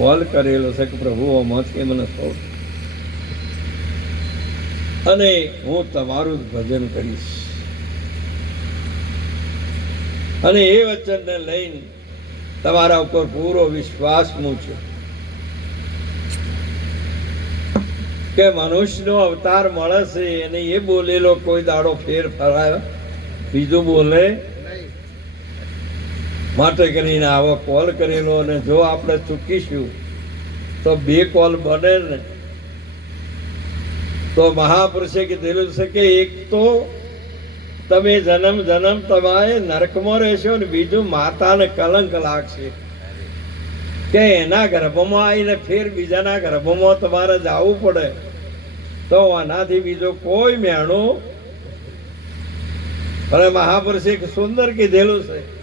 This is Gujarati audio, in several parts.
કોલ કરેલો છે કે પ્રભુ આમાંથી મને છોડ અને હું તમારું જ ભજન કરીશ. અને એ વચનને લઈને તમારા ઉપર પૂરો વિશ્વાસ છું કે મનુષ્યનો અવતાર મળે છે અને એ બોલેલો કોઈ દાડો ફેર ફરાયો. બીજું બોલે માટે કરીને આવો કોલ કરેલો અને જો આપણે ચૂકીશું, તો બે કોલ બને ને. તો મહાપુરુષે કીધેલું છે કે એક તો તમે જન્મ જન્મ તમારે નરકમાં રહેશો ને બીજું માતાને કલંક લાગશે. કે એના ગર્ભમાં આવીને ફેર બીજાના ગર્ભમાં તમારે જવું પડે. તો આનાથી બીજો કોઈ મેણું. અને મહાપુરુષે સુંદર કીધેલું છે.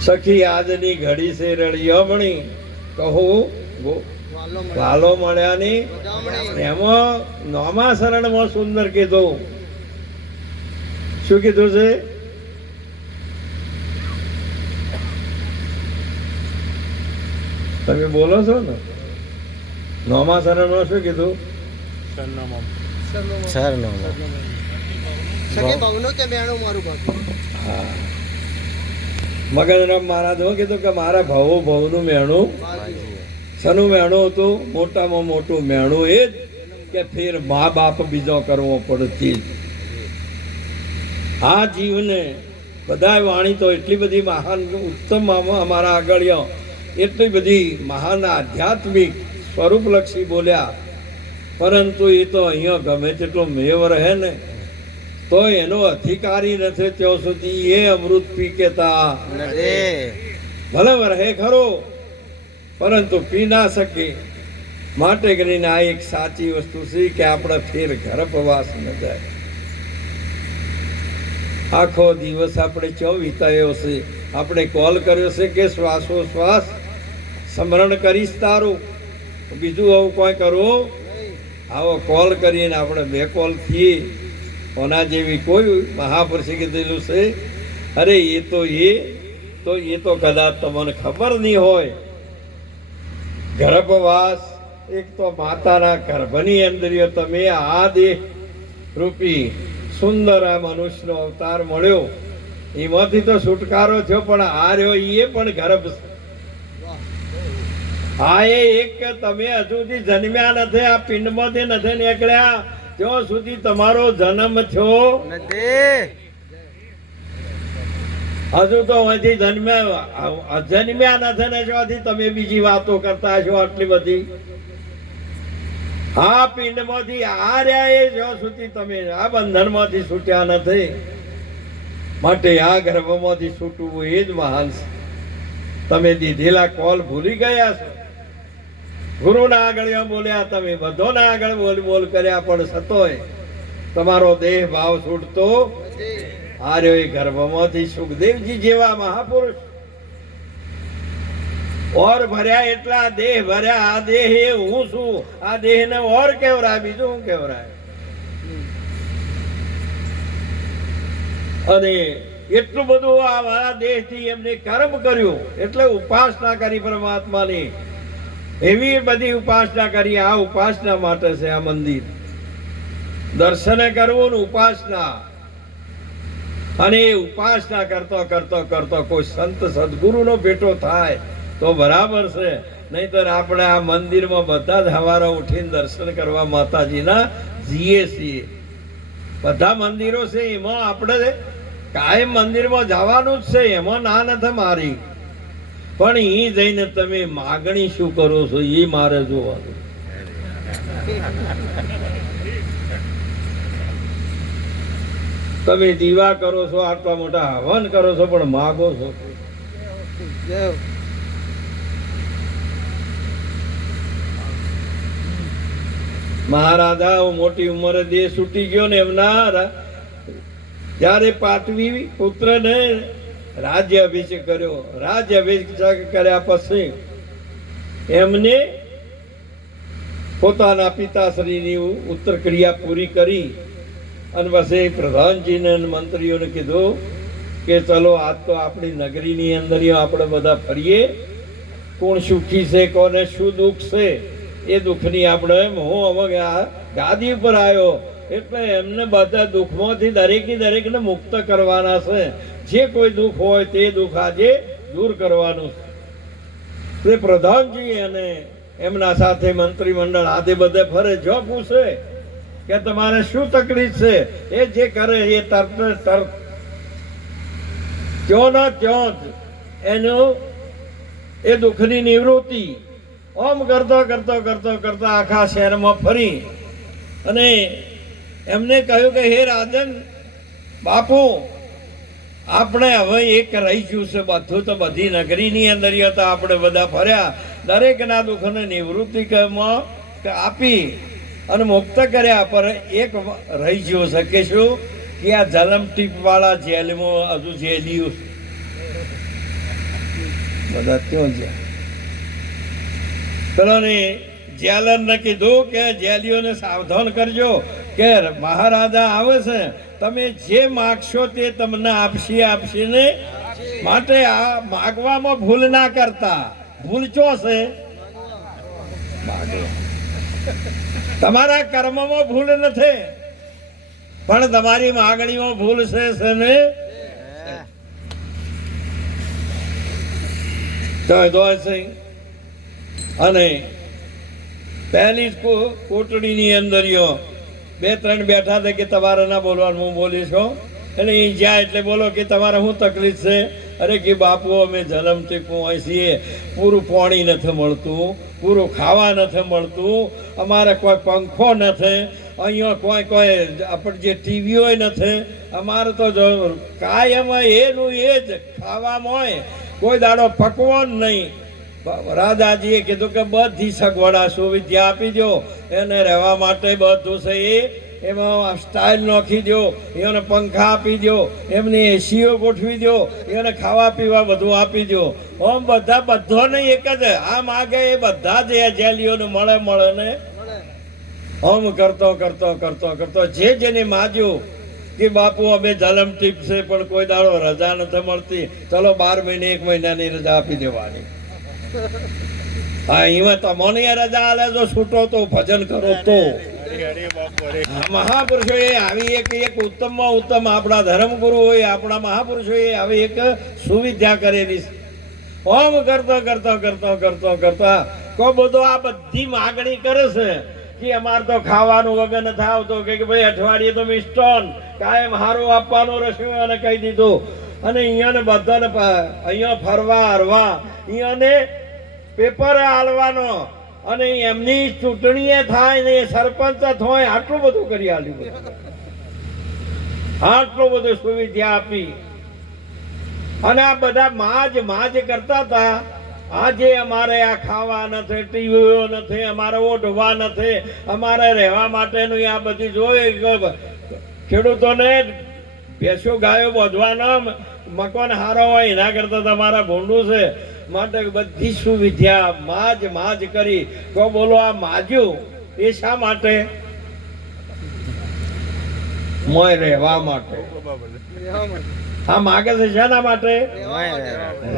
સખી આજની ઘડી છે રળિયમણી કહું ગો- વાલો મળ્યાની. એમાં નોમા શરણમાં સુંદર કીધું. શું કીધું છે? તમે બોલો છો ને? નોમા શરણમાં શું કીધું? સરનામા સરનામા સખી ભવનો કે મેણું મારું ભક્ત હા. મગનરામ મહારાજ હું, કીધું કે મારા ભાવો ભાવનું મેણું સનું મેણું હતું? મોટામાં મોટું મેણું એ જ કે ફેર મા બાપ બીજો કરવો પડતી. આ જીવને બધા વાણી તો એટલી બધી મહાન, ઉત્તમ અમારા આગળિયો એટલી બધી મહાન આધ્યાત્મિક સ્વરૂપલક્ષી બોલ્યા. પરંતુ એ તો અહીંયા ગમે તેટલો મેવ રહે ને તો એનો અધિકારી નથી ત્યાં સુધી એ અમૃત પી કેતા ભલે રહે ખરો પરંતુ પી ના શકે. માટે કરીને આ એક સાચી વસ્તુ છે કે આપણે ફેર ઘર પ્રવાસ ન જાય. આખો દિવસ આપણે ચો વિતાયો છે? આપણે કોલ કર્યો છે કે શ્વાસો શ્વાસ સ્મરણ કરીશ તારું. બીજું આવું કોઈ કરવું આવો કોલ કરીને આપણે બે કોલ થઈએ ઓના જેવી કોઈ મહાપુરુષે કીધેલું છે? અરે, એ તો એ તો એ તો કદાચ તમને ખબર નહીં હોય. ગર્ભવાસ એક તો માતાના ગર્ભની અંદર તમે આ દેહ રૂપી સુંદર આ મનુષ્યનો અવતાર મળ્યો. એમાંથી તો છુટકારો થયો, પણ આ રહ્યો, એ પણ ગર્ભ. હા એ એક તમે હજુ જન્મ્યા નથી, આ પિંડમાંથી નથી નીકળ્યા. ત્યાં સુધી તમારો જન્મ થયો હજુ તો અહીંથી જન્મ્યા જન્મ્યા નથી ને જ્યાંથી તમે બીજી વાતો કરતા છો આટલી બધી. આ પિંડમાંથી આ રહ્યા એ જ્યાં સુધી તમે આ બંધનમાંથી છૂટ્યા નથી. માટે આ ગર્ભમાંથી છૂટવું એ જ મહાન છે. તમે દીધેલા કોલ ભૂલી ગયા છો. ગુરુના આગળ બોલ્યા, તમે બધોના આગળ બોલ બોલ કર્યા પણ સતોય. તમારો દેહ ભાવ છૂટતો આ એ ગર્ભમાંથી સુખદેવજી જેવા મહાપુરુષ. ઓર ભર્યા એટલા દેહ ભર્યા, આ દેહ એ હું છું. આ દેહ ને ઓર કેવરાય, બીજું હું કેવરાય? અને એટલું બધું આ મારા દેહથી એમને કર્મ કર્યું, એટલે ઉપાસના કરી પરમાત્માની. એવી બધી ઉપાસના કરી, આ ઉપાસના માટે છે આ મંદિર. દર્શને કરવું ઉપાસના. અને એ ઉપાસના કરતો કરતો કરતો કોઈ સંત સદગુરુનો ભેટો થાય તો બરાબર છે. નહીતર આપણે આ મંદિરમાં બધા જ હવારે ઉઠીને દર્શન કરવા માતાજીના જઈએ છીએ. બધા મંદિરો છે, એમાં આપણે કાયમ મંદિરમાં જવાનું જ છે, એમાં ના નથી મારી. પણ એ જઈને તમે માગણી શું કરો છો એ મારે જોવાનું. તમે દીવા કરો છો, આટલા મોટા હવન કરો છો, પણ માગો છો. મહારાજા મોટી ઉંમરે દેહ છૂટી ગયો ને એમના ત્યારે પાટવી પુત્રને રાજ્ય અભિષેક કર્યો. રાજ્ય અભિષેક કર્યા પછી એમને પોતાના પિતાશ્રીની ઉત્તર ક્રિયા પૂરી કરી અને પછી પ્રધાનજીને મંત્રીઓને કીધું કે ચલો, આજ તો આપણી નગરીની અંદર આપણે બધા ફરીએ. કોણ સુખી છે, કોને શું દુઃખ છે, એ દુઃખની આપણે હું હવે આ ગાદી ઉપર આવ્યો. એટલે એમને બધા દુઃખમાંથી દરેકે દરેકને મુક્ત કરવાના છે. જે કોઈ દુઃખ હોય તે દુઃખ આજે દૂર કરવાનું તે પ્રધાનજી અને એમના સાથે મંત્રીમંડળ આદે બધે ફરે જો પૂછે કે તમારે શું તકલીફ છે? એ જે કરે એ તરત તરત. ત્યો ના ત્યો જ એનું એ દુઃખની નિવૃત્તિ ઓમ કરતો કરતો કરતો કરતો આખા શહેરમાં ફરી અને એમને કહ્યું કે, હે રાજન, બાપુ આપણે હવે એક રહી ગયું છે, બધું તો બધી નગરીની અંદર તો આપણે બધા ફર્યા. દરેકના દુઃખને નિવૃત્તિ આપી અને મુક્ત કર્યા. પર એક રહી ગયું છે, કે કે આ જલમ ટીપવાળા જેલમાં હજુ જેલિયું. બધા ત્યાં છે પેલોને જેલરને કીધું કે જેલીઓને સાવધાન કરજો. કે મહારાજા આવે છે, તમે જે માગશો તે તમને આપશે આપશે ને માટે આ માગવામાં ભૂલ ના કરતા. ભૂલ ચો છે? તમારા કર્મમાં ભૂલ નથી. પણ તમારી માગણીમાં ભૂલ છે ને? અને પહેલી કોટડીની અંદર યો બે ત્રણ બેઠા હતા કે તમારે ના બોલવાનું, હું બોલીશ હો. એટલે એ જ્યાં એટલે બોલો કે તમારે શું તકલીફ છે? અરે કે બાપુ, અમે જલમથી હોય છીએ. પૂરું પાણી નથી મળતું, પૂરું ખાવા નથી મળતું, અમારે કોઈ પંખો નથી, અહીંયા કોઈ કોઈ આપણે જે ટીવીઓ નથી, અમારે તો કાયમ એનું એ જ ખાવામાં હોય. કોઈ દાડો પકવો નહીં. રાજાજીએ કીધું કે બધી સગવડા સુવિધ્યા સુવિધા આપી દો એને રહેવા માટે બધું છે એ. એમાં સ્ટાઇલ નાખી દો એને પંખા આપી દો એમની એસીઓ ગોઠવી દો એને ખાવા પીવા બધું આપી દો આમ બધા બધાને એક જ. આ માગે એ બધા જ જેલીઓને મળે મળે ને. આમ કરતો કરતો કરતો કરતો. જે જેને માજ્યું કે બાપુ, અમે જલમ ટીપ છે, પણ કોઈ દાડો રજા નથી મળતી. ચલો બાર મહિને, એક મહિનાની રજા આપી દેવાની. હા, એમાં તમને રજા આલે, જો છૂટો તો ભજન કરો તો. મહાપુરુષો એ આવી એક એક ઉત્તમમાં ઉત્તમ આપણા ધર્મગુરુઓએ આપણા મહાપુરુષોએ આવી એક સુવિધા કરેલી. ઓમ કરતો કરતો કરતો કરતો, કરતા. કો બધો આ બધી માગણી કરે છે કે અમારે તો ખાવાનું વગર નથી આવતો. કે ભાઈ, અઠવાડિયે તો મિસ્ટોન કાયમ હારું આપવાનું રહેશે અને કહી દીધું. અને અહીંયાને બધાને અહીંયા ફરવા, હરવા, અહીંયાને પેપર હાલવાનો અને એમની ચૂંટણીએ થાય ને એ સરપંચ થાય આટલું બધું કરી આલ્યું આટલું બધું સુવિધા આપી. અને આ બધા માજ માજ કરતા હતા. આજે અમારે આ ખાવા નથી, ટીવીઓ નથી, અમારે ઓઢવા નથી, અમારે રહેવા માટેનું આ બધી જોઈ ખેડૂતોને ભેંસો ગાયો બોધવાના મકાન હારો હોય એના કરતા તમારા ભૂંડું છે. માટે બધી સુવિધા માજ માજ કરી. તો બોલો, આ માજ્યું એ શા માટે? મોય રહેવા માટે. આ માગે છે શાના માટે?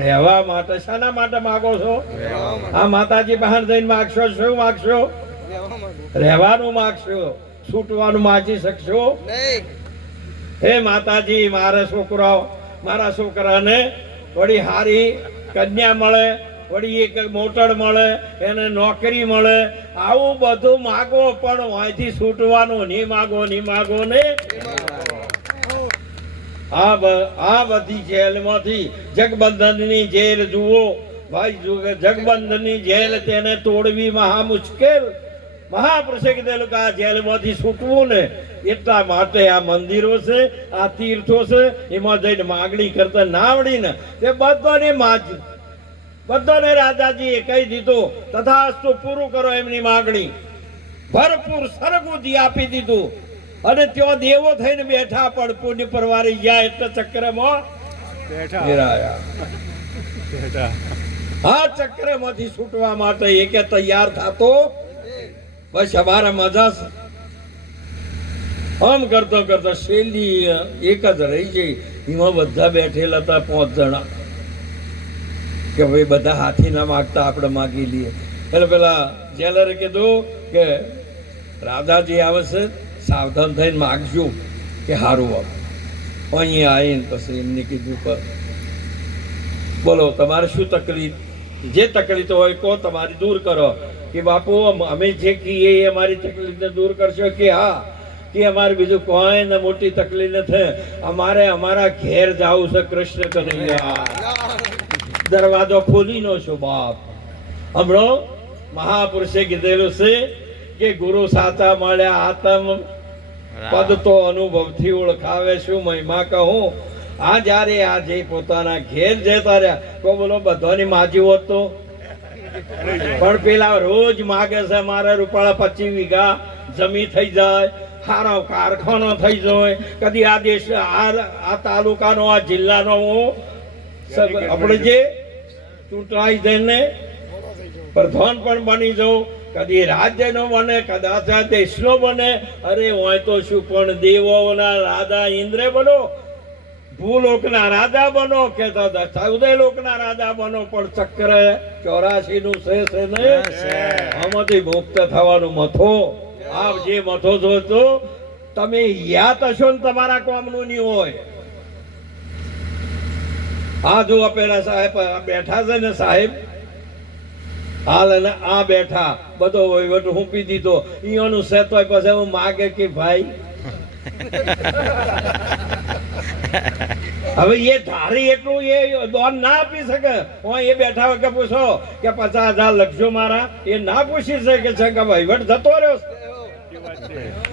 રહેવા માટે. શાના માટે માગો છો? આ માતાજી બહાર જઈને માગશો, શું માગશો? રહેવાનું માગશો. છૂટવાનું માગી શકશો? હે માતાજી, મારા છોકરાઓ, મારા છોકરાને વળી હારી કન્યા મળે, વળી એક મોટર મળે, એને નોકરી મળે, આવું બધું માગો, પણ અહીંથી છૂટવાનું નહીં માગો નહીં માગો ને? આ આ બધી જેલમાંથી જગબંધનની જેલ જુઓ. ભાઈ જુઓ જગબંધનની જેલ તેને તોડવી મહા મુશ્કેલ મહાપુરુષે કીધેલું કે આ જેલમાંથી છૂટવું ને એટલા માટે આ મંદિરો છે આ તીર્થો છે એમાં જઈને માગણી કરતા ના આવડીને તે બધાને માજ બધાને રાજાજીએ કહી દીધું તથાસ્તુ પૂરું કરો એમની માગણી. ભરપૂર સરગુજી આપી દીધું. અને ત્યાં દેવો થઈને બેઠા પણ પુણ્ય પરવારી ગયા એટલે ચક્રમાં બેઠા. આ ચક્રમાંથી છૂટવા માટે એકે તૈયાર થતો. બસ અમારા મજા આમ કરતો કરતા શેલી એક જ રહી જઈ એમાં બધા બેઠેલા હતા, પાંચ જણા. કે ભાઈ, બધા હાથી ના માગતા આપણે માગી લઈએ. એટલે પેલા જેલરે કીધું કે, રાધાજી આવે છે સાવધાન થઈને માગજો કે સારું આપ અહીંયા આવીને પછી એમને કીધું બોલો, તમારે શું તકલીફ? જે તકલીફ હોય કહો તમારી દૂર કરો. કે, બાપુ, અમે જે કહીએ એ અમારી તકલીફને દૂર કરશો કે હા? કે અમારે બીજું કોઈ ને મોટી તકલીફ નથી. અમારે અમારા ઘેર જવું છે કૃષ્ણ કનૈયા. દરવાજો ખોલી નો છો બાપ. હમણો મહાપુરુષે કીધેલું છે કે ગુરુ સાચા મળ્યા આતમ. પદ તો અનુભવથી ઓળખાવે શું મહિમા કહું. આ જ્યારે આ જે પોતાના ઘેર જતા રહ્યા કો બોલો બધાની માજી હોત તો? પણ પેલા રોજ માગે છે, મારા રૂપાળા પચીસ વીઘા જમી થઈ જાય. સારો કારખાનો થઈ જાય. કદી આ દેશ આ આ તાલુકાનો આ જિલ્લાનો હું આપણે જે ચૂંટાઈ જઈને પ્રધાન પણ બની જાઉં. કદી રાજ્યનો બને કદાચ દેશનો બને. અરે હોય તો શું પણ દેવોના રાધા ઇન્દ્ર બનો. ભૂલોકના રાજા બનો કે ઉદય લોકના રાજા બનો. પણ ચક્ર ચોરાશી નું? છે. આમાંથી મુક્ત થવાનું મથો. આપ જે મથો છો તો તમે યાદ હશો ને તમારા કામનું નહીં હોય. આ જો પેલા સાહેબ બેઠા છે ને સાહેબ. હાલ અને આ બેઠા. બધો વહીવટ હુંપી દીધો. અહીંયાનું તોય પછી હું માગે કે ભાઈ? હવે એ ધારી એટલું એ દોન ના આપી શકે. હું એ બેઠા હોય કે પૂછો કે પચાસ હજાર લખજો મારા. એ ના પૂછી શકે છે કે વહીવટ જતો રહ્યો Exactly.